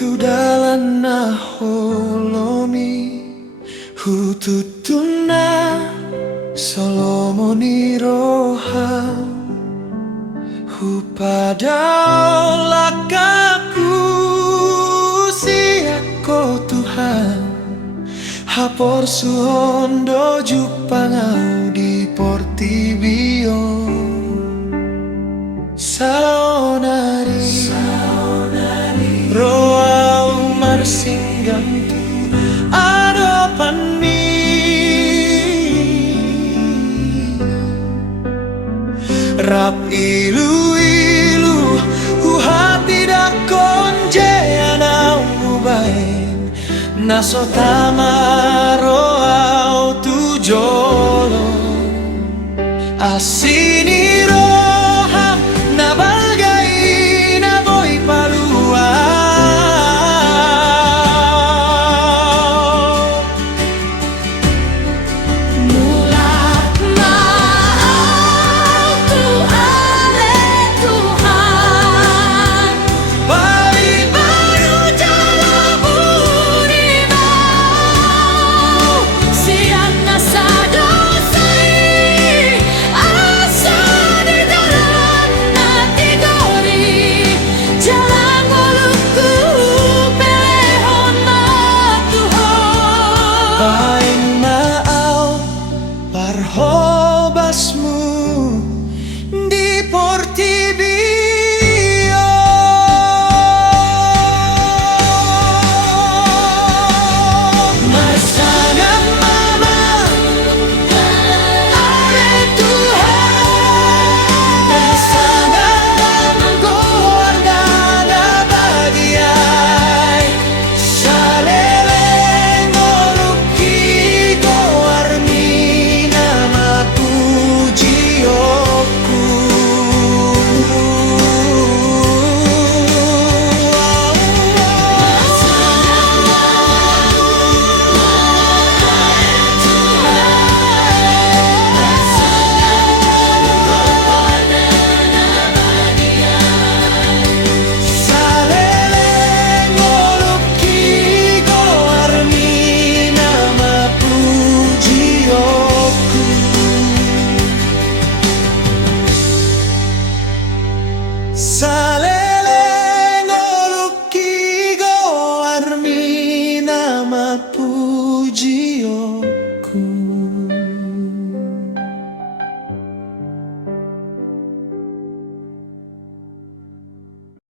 dalan na holomi hututuna Solomoni roha hupadao lakaku siako Tuhan hapor suhondo jupangau di portibio saonari roa umar singgantu adopan mi rap ilu-ilu hati dak konje anau baik naso tamaro au tu jolo asini roha na balgai na boy palua mula mau tu ale Tuhan balik baru jalan budi mau siang nasa dosai asa di dalam hati gori jalan mulutku pelehon na Tuhan baik naau parhobasmu di portibio Marsana mama ale Tuhan Marsana menggoda bagiai Saleleng oluki goarmi nama pujioku Saleleng oluki goarmi nama pujioku Saleleng oluki goarmi nama